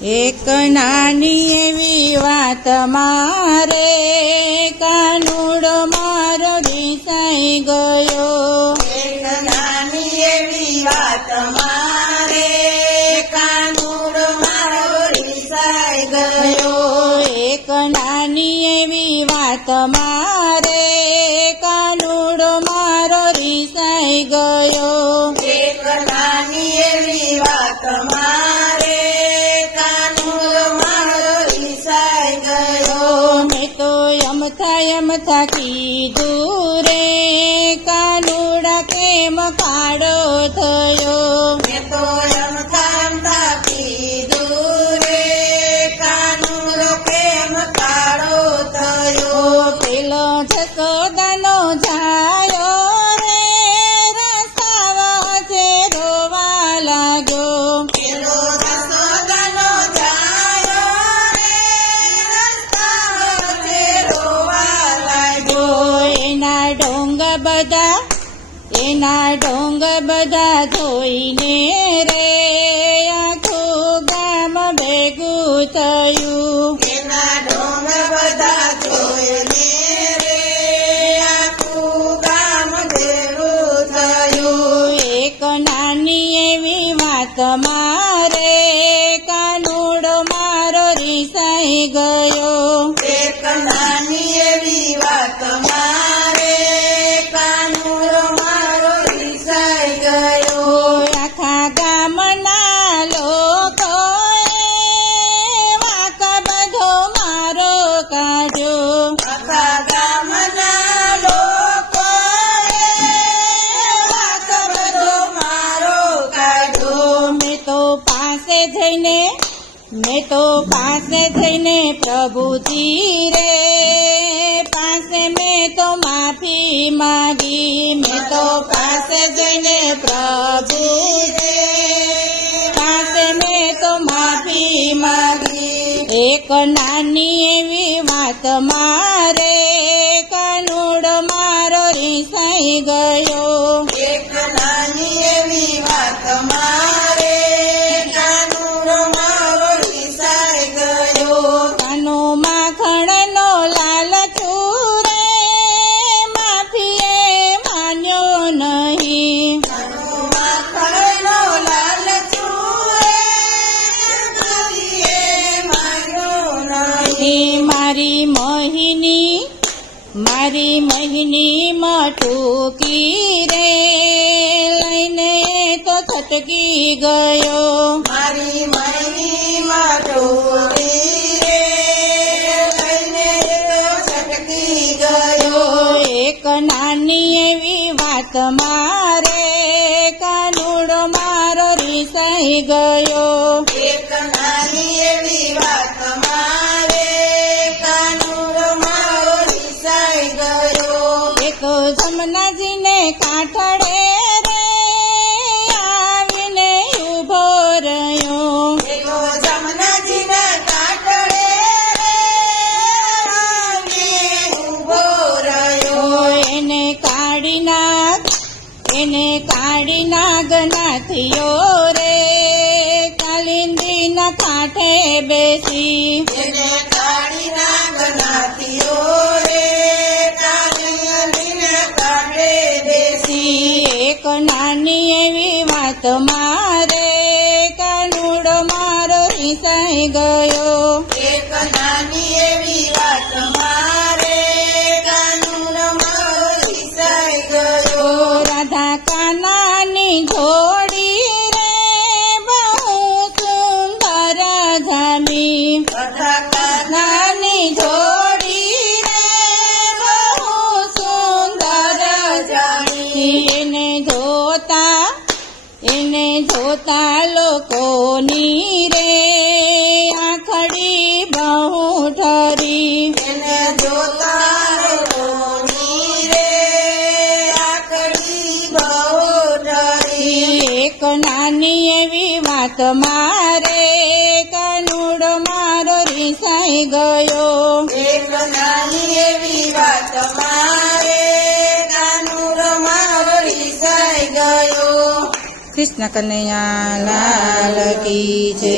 એક નાની એવી વાત મારે કાનુડો મારો રીસાઈ ગયો. એક નાની એવી વાત મારે કાનુડો મારો રીસાઈ ગયો. એક નાની એવી વાત મારે કાનુડો મારો રીસાઈ ગયો. એક નાની એવી વાત મારે કાનુડો મારો રીસાઈ ગયો. મેં તો યમથા કીધું રે કાનુડા કેમ કાળો થયો. મેં તો યમથા કીધું રે કાનુડો કેમ કાળો થયો. પેલો જસોદાનો જાયો રે રસ્તાવા છે રોવા લાગ્યો. પેલો જસોદાનો જાયો રે રસ્તા વચ્ચે રોવા લાગ્યો. એના ડોંગ બધા જોઈને રે આખું ગામ ભેગું થયું. એના ડોંગ બધા જોઈને રે આખું ગામ ભેગું થયું. એક નાની એવી વાત મારે કાનુડો મારો રીસાઈ ગયો. એક નાની એવી વાત મારે કાનુડો મારો રીસાઈ ગયો. આખા ગામના લોકોએ વાંકા બધો મારો કાઢ્યો. આખા ગામના લોકોએ વાંક બધો મારો કાઢ્યો. મેં તો પાસે થઈને પ્રભુજી રે પાસે મેં તો માફી માગી. મેં તો પાસે જઈને પ્રભુજી રે પાસે મેં તો માફી માગી. એક નાની એવી વાત મારે કાનુડો મારો રીસાઈ ગયો. એક નાની એવી વાત મારે કાનુડો મારો રીસાઈ ગયો. કાનો માખણનો લાલચું રે માફીએ માન્યો નહીં. માખણનો લાલચું રે માફીએ માન્યો નહીં. મારી મહિની મટુકી રે લઈને તો છટકી ગયો. મારી મહિમાં ટોળી રે લઈને તો છટકી ગયો. એક નાની એવી વાત મારે કાનુડો મારો રીસાઈ ગયો. એક નાની એવી વાત મારે કાનુડો મારો રીસાઈ ગયો. એક જમનાજીને કાંઠળે રે આવીને ઊભો રહ્યો. એકો જમનાજીના કાંઠળે આવીને ઊભો રહ્યો. એને કાળી નાગનાથીઓ રે કાલિંદીના કાંઠે બેસી. એને કાળી નાગનાથીઓ રે કાલિંદીના કાંઠે બેસી. એક નાની એવી વાત મારે કાનુડો મારો રીસાઈ ગયો. એક નાની એવી વાત મારે કાનુડો મારો રીસાઈ ગયો. રાધા કાનાની જોડી રે બહુ સુંદર જામી. બધા નાની જોડી રે બહુ સુંદર જામી. એને જોતા લોકોની રે આંખડી બહુ ઠરી. એને જોતા લોકોની રે આંખડી બહુ ડરી. એક નાની એવી વાત મારે કાનુડો મારો રીસાઈ ગયો. એક નાની એવી વાત મારે કાનુડો મારો રીસાઈ ગયો. કૃષ્ણ કનૈયા લાલ કી જય.